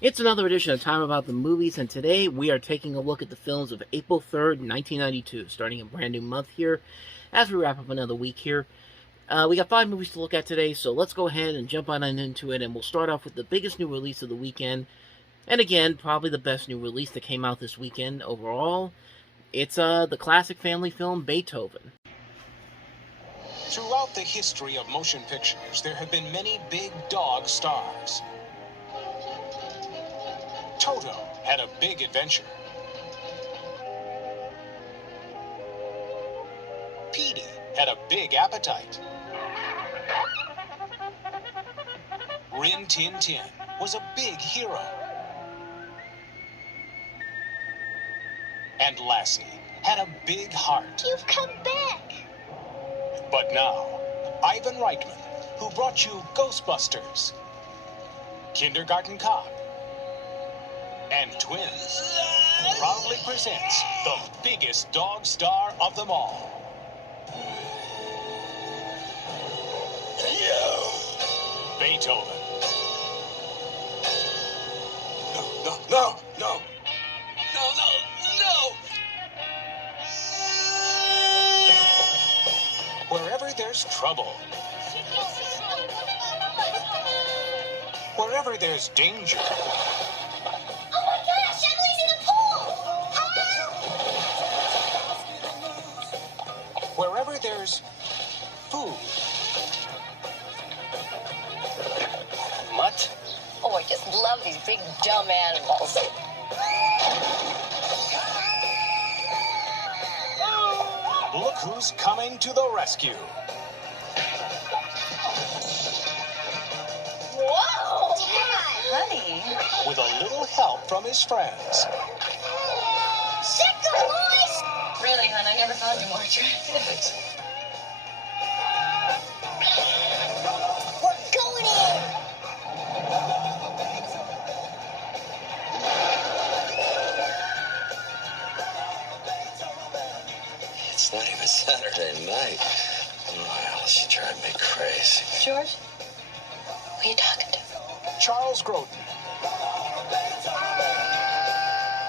It's another edition of Time About the Movies, and today we are taking a look at the films of April 3rd, 1992, starting a brand new month here as we wrap up another week here. We got 5 movies to look at today, so let's go ahead and jump on into it, and we'll start off with the biggest new release of the weekend, and again, probably the best new release that came out this weekend overall. It's the classic family film Beethoven. Throughout the history of motion pictures, there have been many big dog stars. Toto had a big adventure. Petey had a big appetite. Rin Tin Tin was a big hero. And Lassie had a big heart. You've come back. But now, Ivan Reitman, who brought you Ghostbusters, Kindergarten Cop, and Twins, proudly presents the biggest dog star of them all. Beethoven. No. Wherever there's trouble, wherever there's danger, wherever there's food. Mutt? Oh, I just love these big dumb animals. Look who's coming to the rescue. Whoa! Honey. With a little help from his friends. Sicker boys! Really, hon, I never found you more attractive. We're going in! It's not even Saturday night. Oh, she drive me crazy. George? Who are you talking to? Charles Grodin.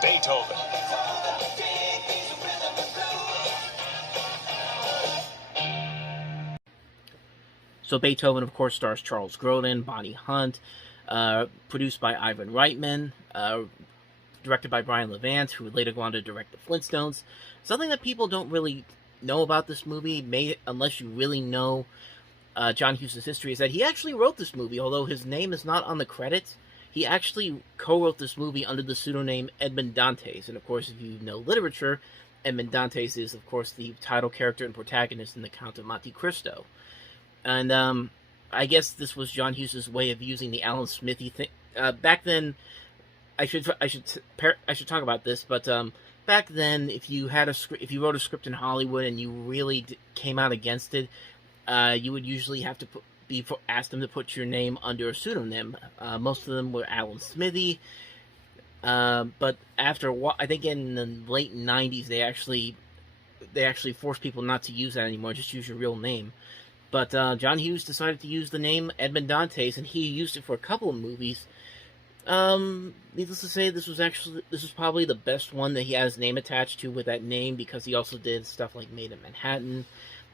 Beethoven. So Beethoven, of course, stars Charles Grodin, Bonnie Hunt, produced by Ivan Reitman, directed by Brian Levant, who would later go on to direct The Flintstones. Something that people don't really know about this movie, unless you really know John Hughes' history, is that he actually wrote this movie, although his name is not on the credits. He actually co-wrote this movie under the pseudonym Edmond Dantes, and of course, if you know literature, Edmond Dantes is, of course, the title character and protagonist in The Count of Monte Cristo. And I guess this was John Hughes' way of using the Alan Smithy thing. Back then, I should talk about this, but back then, if you wrote a script in Hollywood and you really came out against it, you would usually have to ask them to put your name under a pseudonym. Most of them were Alan Smithy, but after a while, I think in the late '90s, they actually forced people not to use that anymore. Just use your real name. But John Hughes decided to use the name Edmond Dantes, and he used it for a couple of movies. Needless to say, this was probably the best one that he has his name attached to with that name, because he also did stuff like Made in Manhattan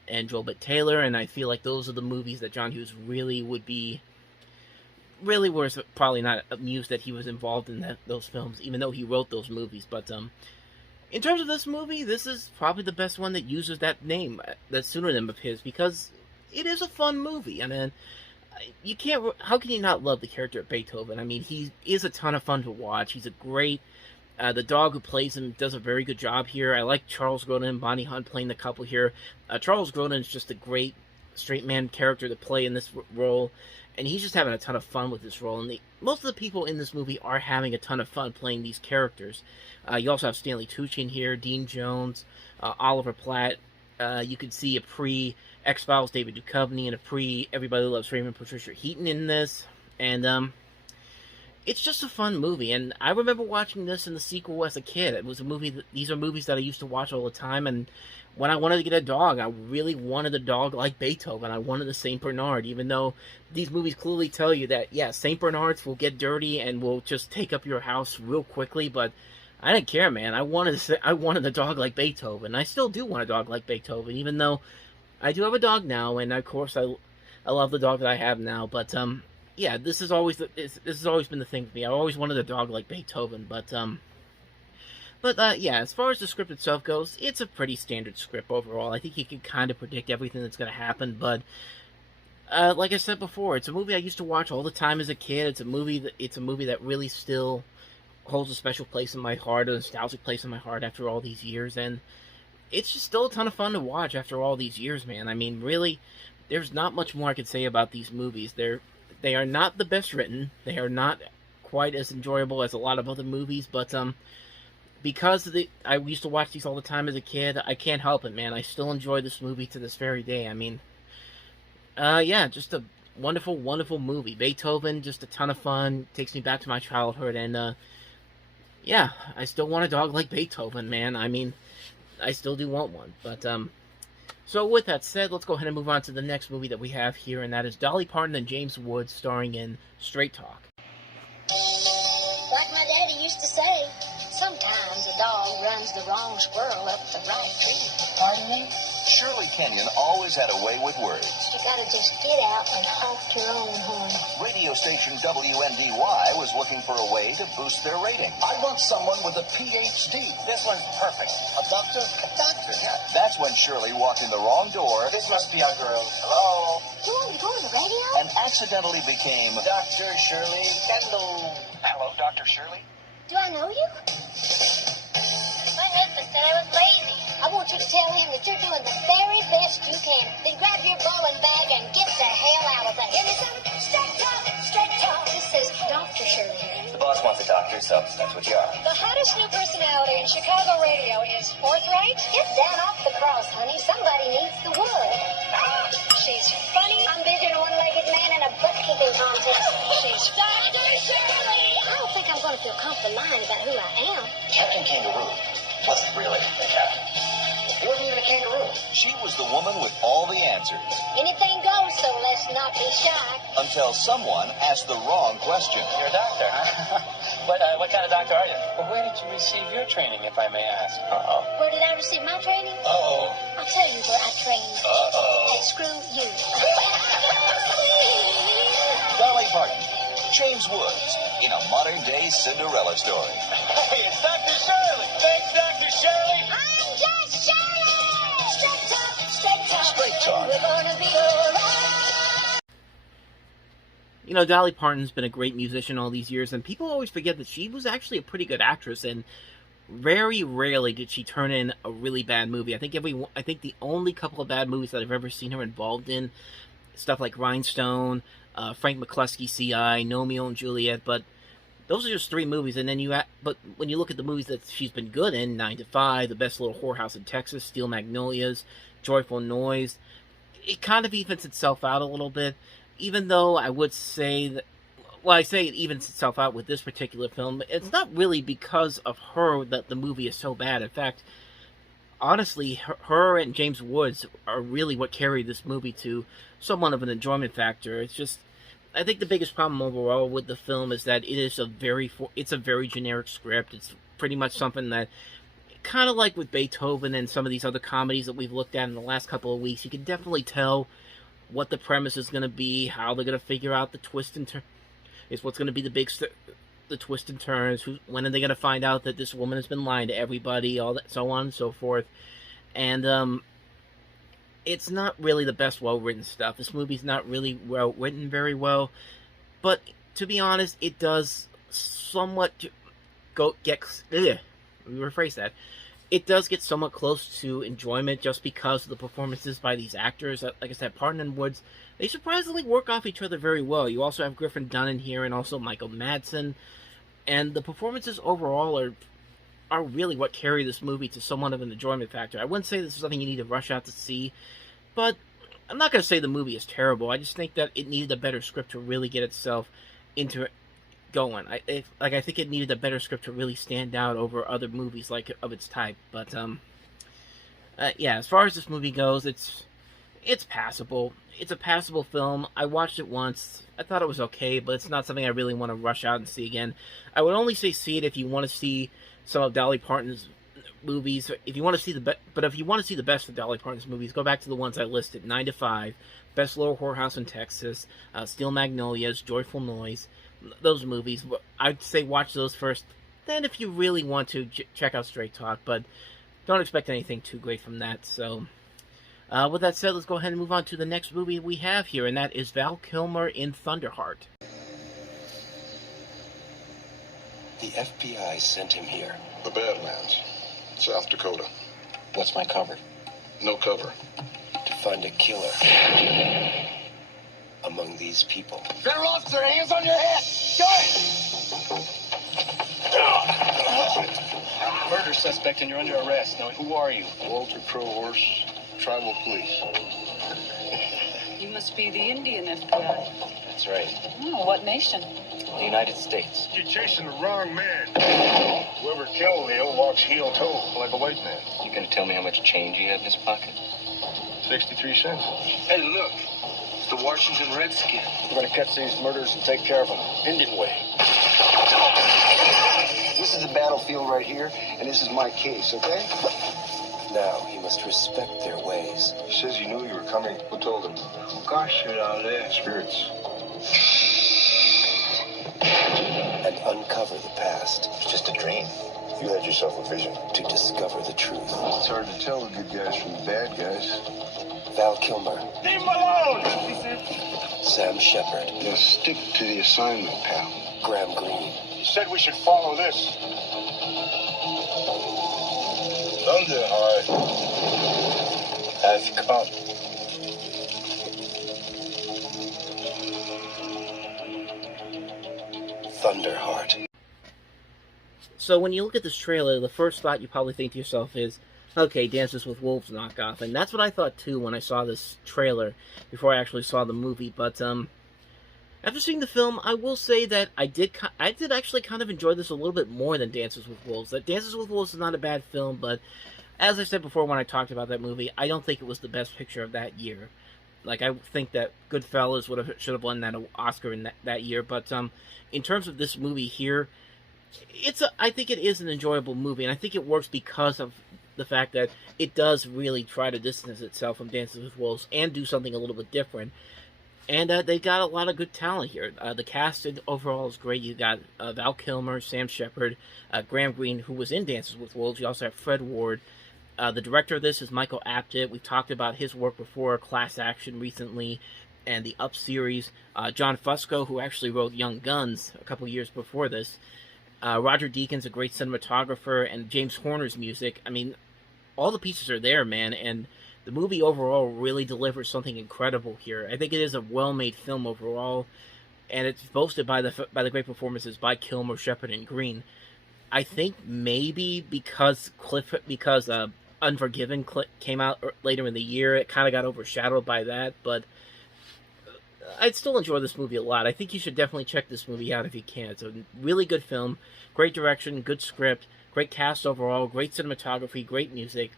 and Drillbit Taylor, and I feel like those are the movies that John Hughes really was probably not amused that he was involved in those films, even though he wrote those movies. But in terms of this movie, this is probably the best one that uses that name, that pseudonym of his, because it is a fun movie. I mean, how can you not love the character of Beethoven? I mean, he is a ton of fun to watch. He's a great, the dog who plays him does a very good job here. I like Charles Grodin and Bonnie Hunt playing the couple here. Charles Grodin is just a great straight man character to play in this role, and he's just having a ton of fun with this role. And most of the people in this movie are having a ton of fun playing these characters. You also have Stanley Tucci in here, Dean Jones, Oliver Platt. You could see a pre-X-Files David Duchovny and a pre-Everybody Loves Raymond Patricia Heaton in this. And it's just a fun movie, and I remember watching this and the sequel as a kid. It was a movie these are movies that I used to watch all the time, and when I wanted to get a dog, I really wanted a dog like Beethoven. I wanted a Saint Bernard, even though these movies clearly tell you that, yeah, Saint Bernards will get dirty and will just take up your house real quickly, but I didn't care, man. I wanted a dog like Beethoven. I still do want a dog like Beethoven, even though I do have a dog now, and of course I love the dog that I have now, but yeah, this has always been the thing with me. I always wanted a dog like Beethoven, but yeah, as far as the script itself goes, it's a pretty standard script overall. I think you can kind of predict everything that's going to happen, but like I said before, it's a movie I used to watch all the time as a kid. It's a movie that really still holds a special place in my heart, a nostalgic place in my heart after all these years, and it's just still a ton of fun to watch after all these years, man. I mean, really, there's not much more I could say about these movies. They are not the best written. They are not quite as enjoyable as a lot of other movies, but because I used to watch these all the time as a kid, I can't help it, man. I still enjoy this movie to this very day. I mean, yeah, just a wonderful, wonderful movie. Beethoven, just a ton of fun. Takes me back to my childhood, and yeah, I still want a dog like Beethoven, man. I mean, I still do want one, but so with that said, let's go ahead and move on to the next movie that we have here, and that is Dolly Parton and James Woods, starring in Straight Talk. Like my daddy used to say, sometimes a dog runs the wrong squirrel up the right tree. Pardon me? Shirley Kenyon always had a way with words. You gotta just get out and honk your own horn. Radio station WNDY was looking for a way to boost their rating. I want someone with a PhD. This one's perfect. A doctor? A doctor, yeah. That's when Shirley walked in the wrong door. This must be our girl. Hello? You going to the radio? And accidentally became Dr. Shirley Kendall. Hello, Dr. Shirley? Do I know you? My husband said I was lazy. I want you to tell him that you're doing the very best you can. Then grab your bowling bag and get the hell out of there. Give me some straight talk, straight talk. This is Dr. Shirley here. The boss wants a doctor, so that's what you are. The hottest new personality in Chicago radio is forthright. Get down off the cross, honey. Somebody needs the wood. She's funny. I'm bigger than a one-legged man in a butt-kicking contest. She's Dr. Shirley. I don't think I'm going to feel comfortable lying about who I am. Captain Kangaroo wasn't really a captain. He wasn't even a kangaroo. She was the woman with all the answers. Anything goes, so let's not be shy. Until someone asked the wrong question. You're a doctor, huh? What kind of doctor are you? Well, where did you receive your training, if I may ask? Uh-oh. Where did I receive my training? Uh-oh. I'll tell you where I trained. Uh-oh. Hey, screw you. Dolly Parton, James Woods, in a modern-day Cinderella story. Hey, it's Dr. Shirley. Thanks, Dr. Shirley. I'm just Shirley. Straight talk, straight talk. Straight talk. We're gonna be alright. You know, Dolly Parton's been a great musician all these years, and people always forget that she was actually a pretty good actress, and very rarely did she turn in a really bad movie. I think the only couple of bad movies that I've ever seen her involved in, stuff like Rhinestone, Frank McCluskey, C.I., Romeo and Juliet, but those are just 3 movies, and then but when you look at the movies that she's been good in, 9 to 5, The Best Little Whorehouse in Texas, Steel Magnolias, Joyful Noise, it kind of evens itself out a little bit, even though I would say that, well, I say it evens itself out with this particular film. It's not really because of her that the movie is so bad. In fact, honestly, her and James Woods are really what carried this movie to somewhat of an enjoyment factor. It's just, I think the biggest problem overall with the film is that it's a very generic script. It's pretty much something that, kind of like with Beethoven and some of these other comedies that we've looked at in the last couple of weeks, you can definitely tell what the premise is going to be, how they're going to figure out the twist and turn. Is what's going to be the twist and turns. When are they going to find out that this woman has been lying to everybody? All that, so on and so forth. And it's not really the best well-written stuff. This movie's not really well-written very well. But to be honest, it does somewhat let me rephrase that. It does get somewhat close to enjoyment just because of the performances by these actors. Like I said, Parton and Woods, they surprisingly work off each other very well. You also have Griffin Dunne in here and also Michael Madsen. And the performances overall are really what carry this movie to somewhat of an enjoyment factor. I wouldn't say this is something you need to rush out to see, but I'm not going to say the movie is terrible. I just think that it needed a better script to really get going. I think it needed a better script to really stand out over other movies like of its type. But yeah, as far as this movie goes, it's passable. It's a passable film. I watched it once. I thought it was okay, but it's not something I really want to rush out and see again. I would only say see it if you want to see some of Dolly Parton's movies. If you want to see if you want to see the best of Dolly Parton's movies, go back to the ones I listed: 9 to 5, Best Little Whorehouse in Texas, Steel Magnolias, Joyful Noise. Those movies, I'd say watch those first. Then, if you really want to, check out Straight Talk. But don't expect anything too great from that. So, with that said, let's go ahead and move on to the next movie we have here, and that is Val Kilmer in Thunderheart. The FBI sent him here. The Badlands, South Dakota. What's my cover? No cover. To find a killer among these people. Federal officer, hands on your head! Go Murder suspect and you're under arrest. Now, who are you? Walter Crowhorse, Tribal Police. You must be the Indian FBI. That's right. Oh, what nation? The United States. You're chasing the wrong man. Whoever killed Leo walks heel-toe like a white man. You gonna tell me how much change he had in his pocket? 63 cents. Hey, look. It's the Washington Redskin. We're gonna catch these murders and take care of them. Indian way. This is the battlefield right here, and this is my case, okay? Now he must respect their ways. He says he knew you were coming. Who told him? Gosh, shit out there. Spirits. And uncover the past. It's just a dream. You had yourself a vision. To discover the truth. It's hard to tell the good guys from the bad guys. Val Kilmer. Leave him alone! Sam Shepard. Just stick to the assignment, pal. Graham Greene. He said we should follow this. Thunderheart has come. Thunderheart. So when you look at this trailer, the first thought you probably think to yourself is, okay, Dances with Wolves knockoff. And that's what I thought too when I saw this trailer, before I actually saw the movie. But after seeing the film, I will say that I did actually kind of enjoy this a little bit more than Dances with Wolves. That Dances with Wolves is not a bad film, but as I said before when I talked about that movie, I don't think it was the best picture of that year. Like, I think that Goodfellas should have won that Oscar in that year. But in terms of this movie here, I think it is an enjoyable movie, and I think it works because of the fact that it does really try to distance itself from Dances with Wolves and do something a little bit different. And they got a lot of good talent here. The cast overall is great. You got Val Kilmer, Sam Shepard, Graham Greene, who was in Dances with Wolves. You also have Fred Ward. The director of this is Michael Apted. We've talked about his work before, Class Action recently, and the Up series. John Fusco, who actually wrote Young Guns a couple years before this. Roger Deakins, a great cinematographer, and James Horner's music. I mean, all the pieces are there, man, and the movie overall really delivers something incredible here. I think it is a well-made film overall, and it's boasted by the great performances by Kilmer, Shepard, and Greene. I think maybe because Unforgiven came out later in the year, it kind of got overshadowed by that, but I'd still enjoy this movie a lot. I think you should definitely check this movie out if you can. It's a really good film, great direction, good script, great cast overall, great cinematography, great music.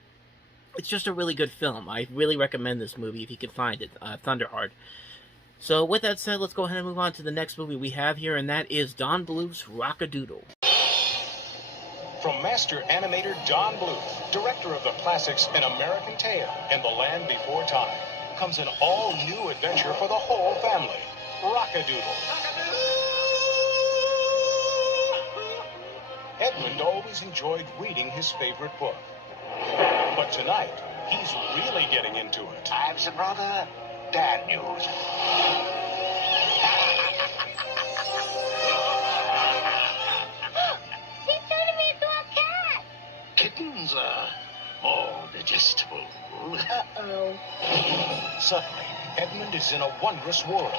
It's just a really good film. I really recommend this movie if you can find it, Thunderheart. So with that said, let's go ahead and move on to the next movie we have here, and that is Don Bluth's Rock-A-Doodle. From master animator Don Bluth, director of the classics An American Tail and The Land Before Time, comes an all-new adventure for the whole family, Rock-A-Doodle. Edmund always enjoyed reading his favorite book. But tonight, he's really getting into it. I'm the brother Daniels. He turned me into a cat. Kittens are more digestible. Uh-oh. Suddenly, Edmund is in a wondrous world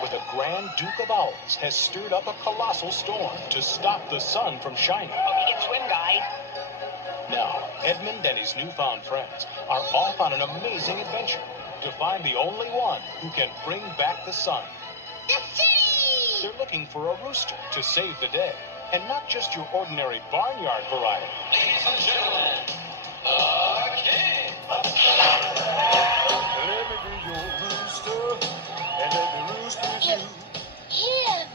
where the Grand Duke of Owls has stirred up a colossal storm to stop the sun from shining. Hope you can swim, guy. Now, Edmund and his newfound friends are off on an amazing adventure to find the only one who can bring back the sun. The city! They're looking for a rooster to save the day, and not just your ordinary barnyard variety. Ladies and gentlemen, the king. Let me be your rooster, and let me roost with you. Yeah.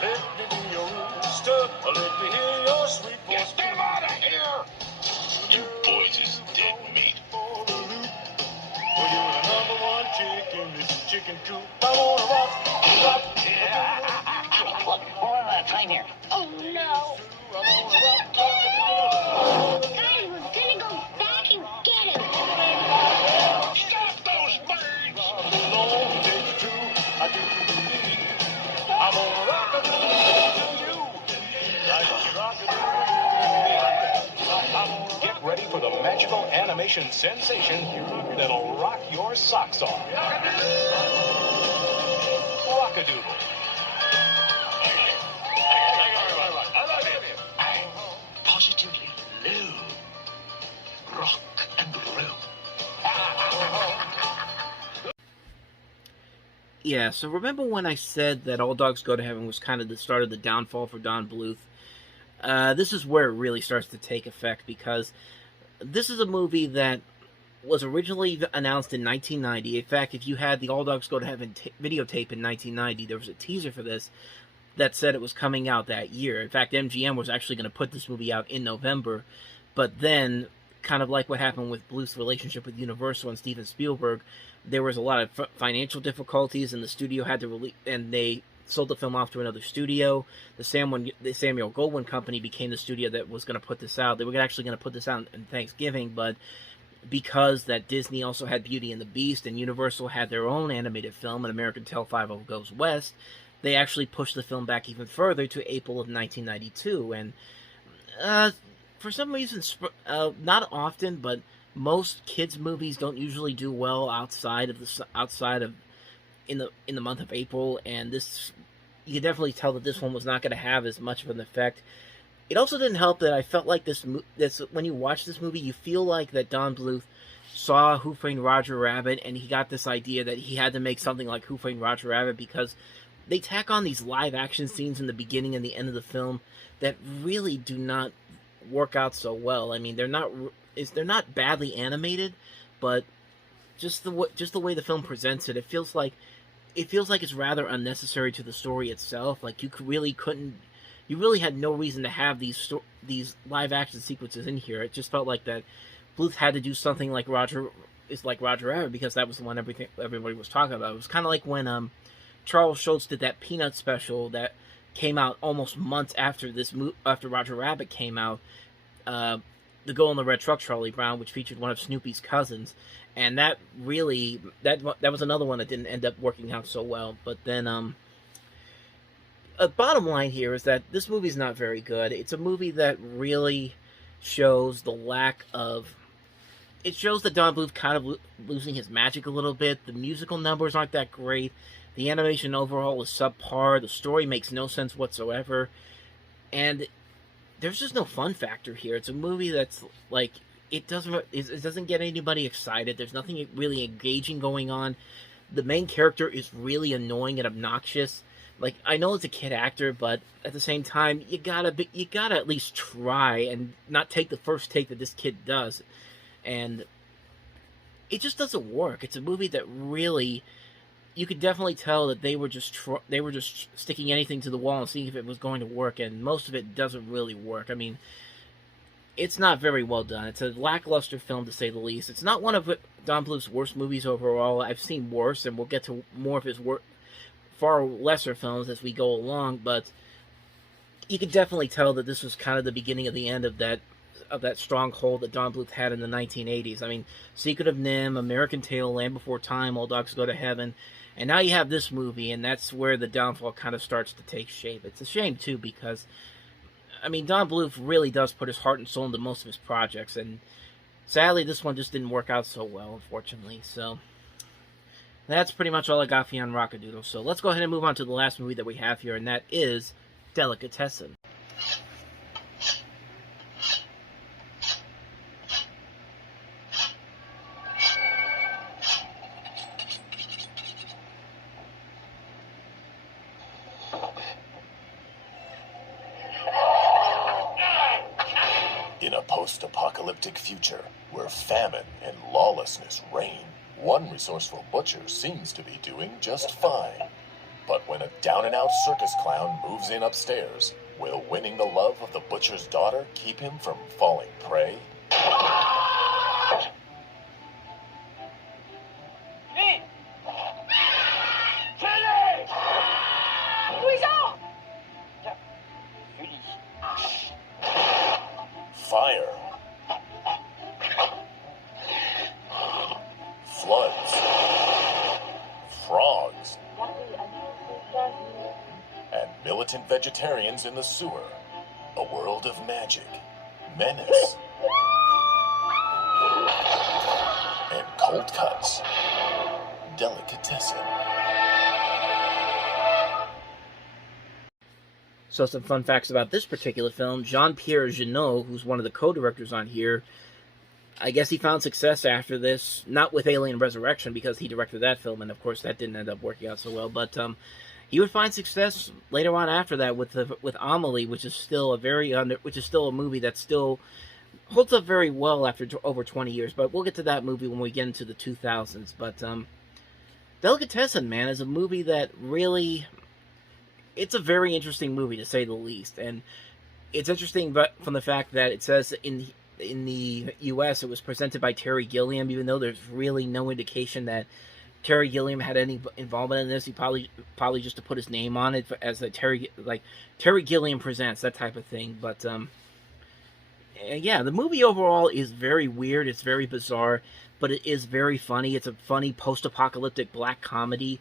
Let me be your rooster, let me hear your sweet voice. Get them out of here! You boys is dead meat. For the loop. Well, you're the number one chick in this chicken coop. I wanna rock, rock, yeah. Look, we're running out of time here. Oh, no. I wanna rock, rock, rock. Guys, we're gonna go back and get him. Stop those birds! Long takes two. I do believe I'm gonna rock-a-doodle to you. Like a rock-a-doodle. Get ready for the magical animation sensation that'll rock your socks off. Rock-A-Doodle. I love it. I'm positively low. Rock and roll. Yeah, so remember when I said that All Dogs Go to Heaven was kind of the start of the downfall for Don Bluth? This is where it really starts to take effect, because this is a movie that was originally announced in 1990. In fact, if you had the All Dogs Go to Heaven videotape in 1990, there was a teaser for this that said it was coming out that year. In fact, MGM was actually going to put this movie out in November, but then, kind of like what happened with Bluth's relationship with Universal and Steven Spielberg, there was a lot of financial difficulties, and the studio had to release, and they sold the film off to another studio. The Samuel Goldwyn company became the studio that was going to put this out. They were actually going to put this out in Thanksgiving, but because that Disney also had Beauty and the Beast and Universal had their own animated film, An American Tail 5 Goes West, they actually pushed the film back even further to April of 1992. And for some reason, not often, but most kids' movies don't usually do well outside of in the month of April, and this, you can definitely tell that this one was not going to have as much of an effect. It also didn't help that I felt like this when you watch this movie, you feel like that Don Bluth saw Who Framed Roger Rabbit, and he got this idea that he had to make something like Who Framed Roger Rabbit, because they tack on these live action scenes in the beginning and the end of the film that really do not work out so well. I mean, they're not badly animated, but just the way the film presents it, it feels like it's rather unnecessary to the story itself. Like you really had no reason to have these live action sequences in here. It just felt like that Bluth had to do something like Roger Rabbit, because that was the one everybody was talking about. It was kind of like when Charles Schultz did that Peanuts special that came out almost months after after Roger Rabbit came out. The Girl in the Red Truck, Charlie Brown, which featured one of Snoopy's cousins, and that was another one that didn't end up working out so well. But then, bottom line here is that this movie's not very good. It's a movie that really shows the lack of. It shows that Don Bluth kind of losing his magic a little bit. The musical numbers aren't that great. The animation overall is subpar. The story makes no sense whatsoever, and there's just no fun factor here. It's a movie that's like it doesn't get anybody excited. There's nothing really engaging going on. The main character is really annoying and obnoxious. Like, I know it's a kid actor, but at the same time, you gotta at least try and not take the first take that this kid does. And it just doesn't work. It's a movie that really, you could definitely tell that they were just sticking anything to the wall and seeing if it was going to work, and most of it doesn't really work. I mean, it's not very well done. It's a lackluster film, to say the least. It's not one of Don Bluth's worst movies overall. I've seen worse, and we'll get to more of his far lesser films as we go along, but you could definitely tell that this was kind of the beginning of the end of that stronghold that Don Bluth had in the 1980s. I mean, Secret of NIMH, American Tail, Land Before Time, All Dogs Go to Heaven, and now you have this movie, and that's where the downfall kind of starts to take shape. It's a shame, too, because, I mean, Don Bluth really does put his heart and soul into most of his projects, and sadly, this one just didn't work out so well, unfortunately. So that's pretty much all I got for you on Rock-A-Doodle. So let's go ahead and move on to the last movie that we have here, and that is Delicatessen. post-apocalyptic future where famine and lawlessness reign, one resourceful butcher seems to be doing just fine. But when a down-and-out circus clown moves in upstairs, will winning the love of the butcher's daughter keep him from falling prey? Fire. Floods. Frogs. And militant vegetarians in the sewer. A world of magic, menace, and cold cuts. Delicatessen. So some fun facts about this particular film. Jean-Pierre Jeunet, who's one of the co-directors on here, I guess he found success after this, not with Alien Resurrection, because he directed that film, and of course that didn't end up working out so well, but he would find success later on after that with Amelie, which is still a movie that still holds up very well after over 20 years, but we'll get to that movie when we get into the 2000s. But Delicatessen, man, is a movie that really... It's a very interesting movie, to say the least, and it's interesting but from the fact that it says in the U.S. it was presented by Terry Gilliam, even though there's really no indication that Terry Gilliam had any involvement in this. He probably just to put his name on it as a Terry Gilliam presents, that type of thing. But yeah, the movie overall is very weird. It's very bizarre, but it is very funny. It's a funny post-apocalyptic black comedy,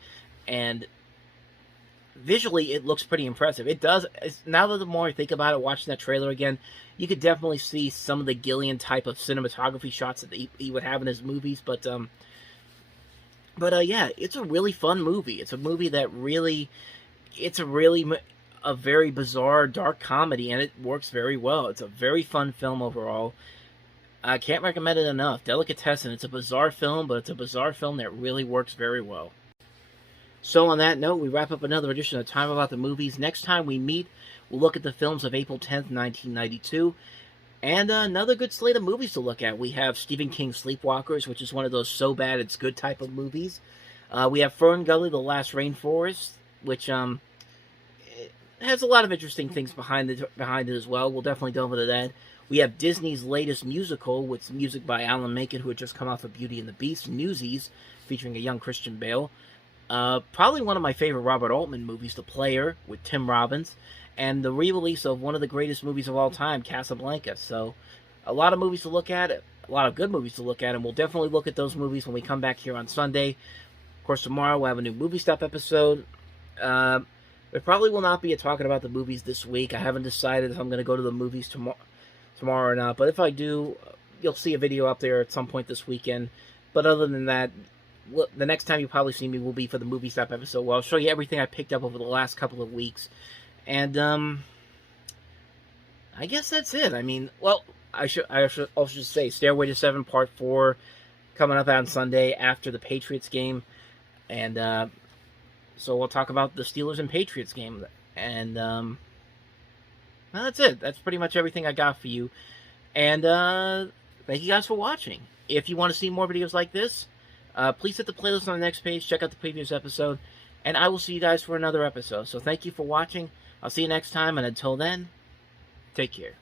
and visually, it looks pretty impressive. It does. Now that the more I think about it, watching that trailer again, you could definitely see some of the Gilliam type of cinematography shots that he would have in his movies. But yeah, it's a really fun movie. It's a movie that it's a very bizarre, dark comedy, and it works very well. It's a very fun film overall. I can't recommend it enough. Delicatessen. It's a bizarre film, but it's a bizarre film that really works very well. So on that note, we wrap up another edition of Time About the Movies. Next time we meet, we'll look at the films of April 10th, 1992. And another good slate of movies to look at. We have Stephen King's Sleepwalkers, which is one of those so bad it's good type of movies. We have Fern Gully, The Last Rainforest, which it has a lot of interesting things behind it as well. We'll definitely delve into that. We have Disney's latest musical, with music by Alan Menken, who had just come off of Beauty and the Beast, Newsies, featuring a young Christian Bale. Probably one of my favorite Robert Altman movies, The Player, with Tim Robbins, and the re-release of one of the greatest movies of all time, Casablanca. So, a lot of movies to look at, a lot of good movies to look at, and we'll definitely look at those movies when we come back here on Sunday. Of course, tomorrow we'll have a new Movie Stop episode. There probably will not be a talking about the movies this week. I haven't decided if I'm going to go to the movies tomorrow or not, but if I do, you'll see a video up there at some point this weekend. But other than that, the next time you probably see me will be for the Movie Stop episode, where I'll show you everything I picked up over the last couple of weeks. And, I guess that's it. I mean, well, I should also say Stairway to 7 Part 4 coming up on Sunday after the Patriots game. And, so we'll talk about the Steelers and Patriots game. And, well, that's it. That's pretty much everything I got for you. And, thank you guys for watching. If you want to see more videos like this, please hit the playlist on the next page, check out the previous episode, and I will see you guys for another episode. So thank you for watching. I'll see you next time, and until then, take care.